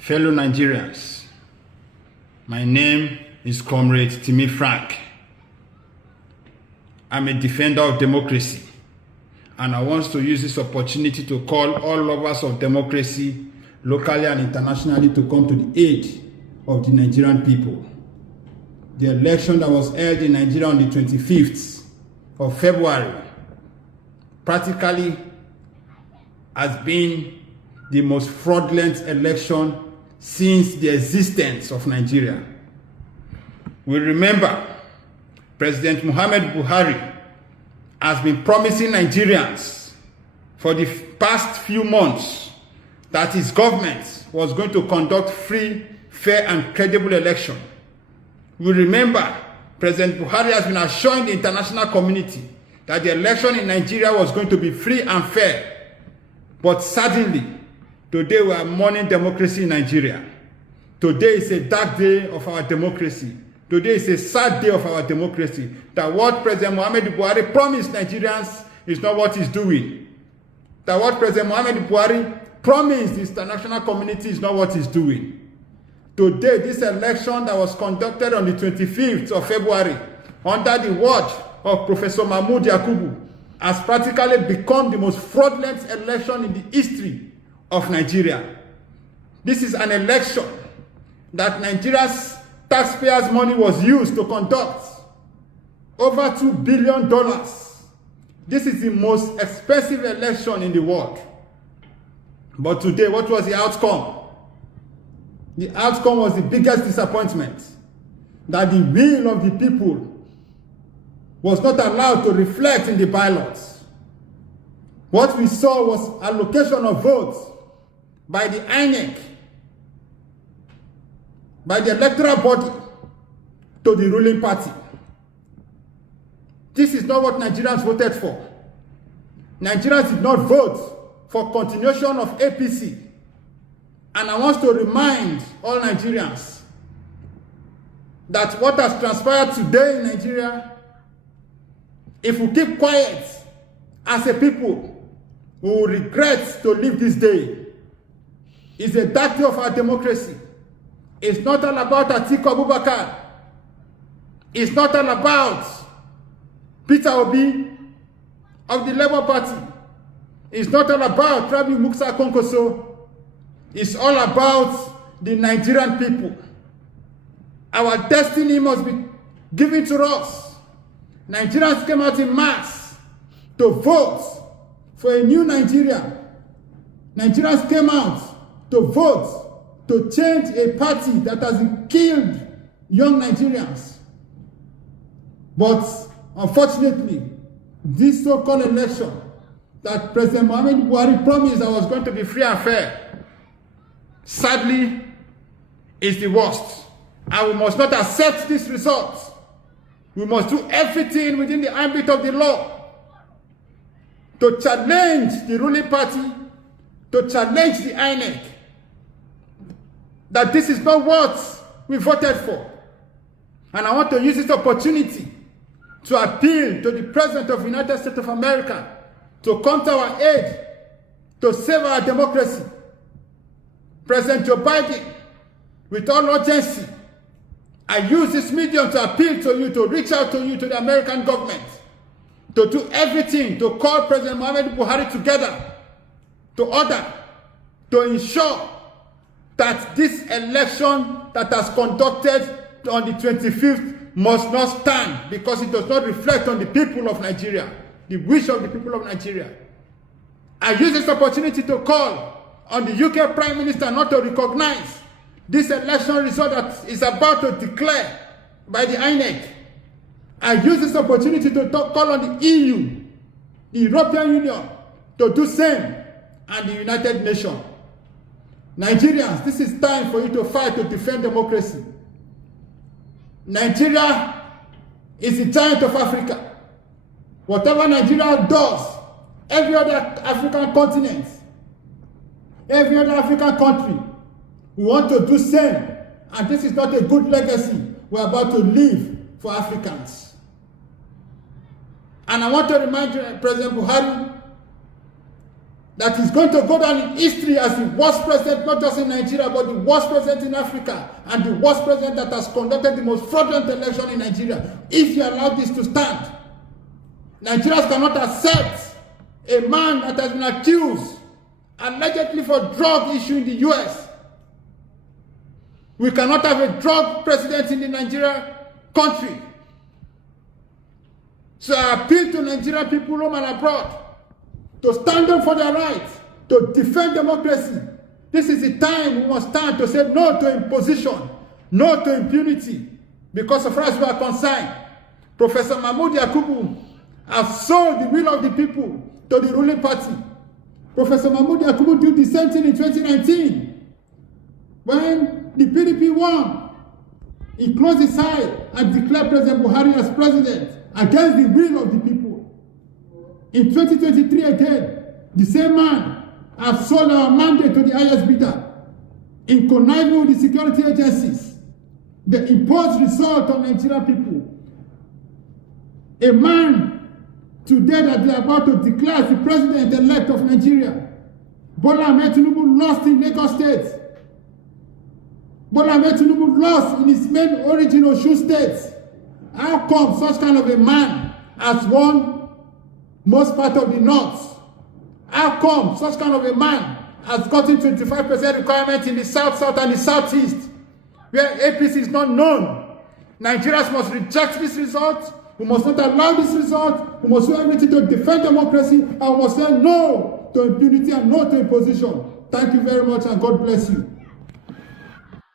Fellow Nigerians, my name is Comrade Timi Frank. I'm a defender of democracy, and I want to use this opportunity to call all lovers of democracy, locally and internationally, to come to the aid of the Nigerian people. The election that was held in Nigeria on the 25th of February practically has been the most fraudulent election since the existence of Nigeria. We remember President Muhammad Buhari has been promising Nigerians for the past few months that his government was going to conduct free, fair, and credible election. We remember President Buhari has been assuring the international community that the election in Nigeria was going to be free and fair. But suddenly, today we are mourning democracy in Nigeria. Today is a dark day of our democracy. Today is a sad day of our democracy. That what President Muhammad Buhari promised Nigerians is not what he's doing. That what President Muhammad Buhari promised the international community is not what he's doing. Today, this election that was conducted on the 25th of February under the watch of Professor Mahmood Yakubu has practically become the most fraudulent election in the history of Nigeria. This is an election that Nigeria's taxpayers' money was used to conduct. Over $2 billion. This is the most expensive election in the world. But today, what was the outcome? The outcome was the biggest disappointment, that the will of the people was not allowed to reflect in the ballots. What we saw was allocation of votes by the INEC, by the electoral body, to the ruling party. This is not what Nigerians voted for. Nigerians did not vote for continuation of APC. And I want to remind all Nigerians that what has transpired today in Nigeria, if we keep quiet as a people, we will regret to live this day. It's a dark day of our democracy. It's not all about Atiku Abubakar. It's not all about Peter Obi of the Labour Party. It's not all about Rabiu Musa Kwankwaso. It's all about the Nigerian people. Our destiny must be given to us. Nigerians came out in mass to vote for a new Nigeria. Nigerians came out to vote to change a party that has killed young Nigerians. But unfortunately, this so-called election that President Muhammad Buhari promised that was going to be free and fair, sadly, is the worst. And we must not accept this result. We must do everything within the ambit of the law to challenge the ruling party, to challenge the INEC, that this is not what we voted for. And I want to use this opportunity to appeal to the President of the United States of America to come to our aid, to save our democracy. President Joe Biden, with all urgency, I use this medium to appeal to you, to reach out to you, to the American government, to do everything to call President Muhammad Buhari together, to order, to ensure that this election that has conducted on the 25th must not stand, because it does not reflect on the people of Nigeria, the wish of the people of Nigeria. I use this opportunity to call on the UK Prime Minister not to recognize this election result that is about to declare by the INEC. I use this opportunity to call on the EU, the European Union, to do same, and the United Nations. Nigerians, this is time for you to fight to defend democracy. Nigeria is the giant of Africa. Whatever Nigeria does, every other African continent, every other African country, we want to do same. And this is not a good legacy we're about to leave for Africans. And I want to remind you, President Buhari, that is going to go down in history as the worst president, not just in Nigeria, but the worst president in Africa, and the worst president that has conducted the most fraudulent election in Nigeria. If you allow this to stand, Nigerians cannot accept a man that has been accused allegedly for drug issue in the US. We cannot have a drug president in the Nigeria country. So I appeal to Nigerian people home and abroad to stand up for their rights, to defend democracy. This is the time we must stand to say no to imposition, no to impunity. Because as far as we are concerned, Professor Mahmoud Yakubu has sold the will of the people to the ruling party. Professor Mahmoud Yakubu did the same thing in 2019. When the PDP won, he closed his eye and declared President Buhari as president against the will of the people. In 2023 again, the same man has sold our mandate to the highest bidder in conniving with the security agencies. The imposed result on Nigerian people. A man today that they are about to declare as the president-elect of Nigeria, Bola Ahmed Tinubu, lost in Lagos State. Bola Ahmed Tinubu lost in his main origin Osun State. How come such kind of a man has won most part of the north? How come such kind of a man has gotten 25% requirement in the south and the southeast, where APC is not known? Nigerians must reject this result. We must not allow this result. We must do everything to defend democracy, and we must say no to impunity and no to imposition. Thank you very much, and God bless you.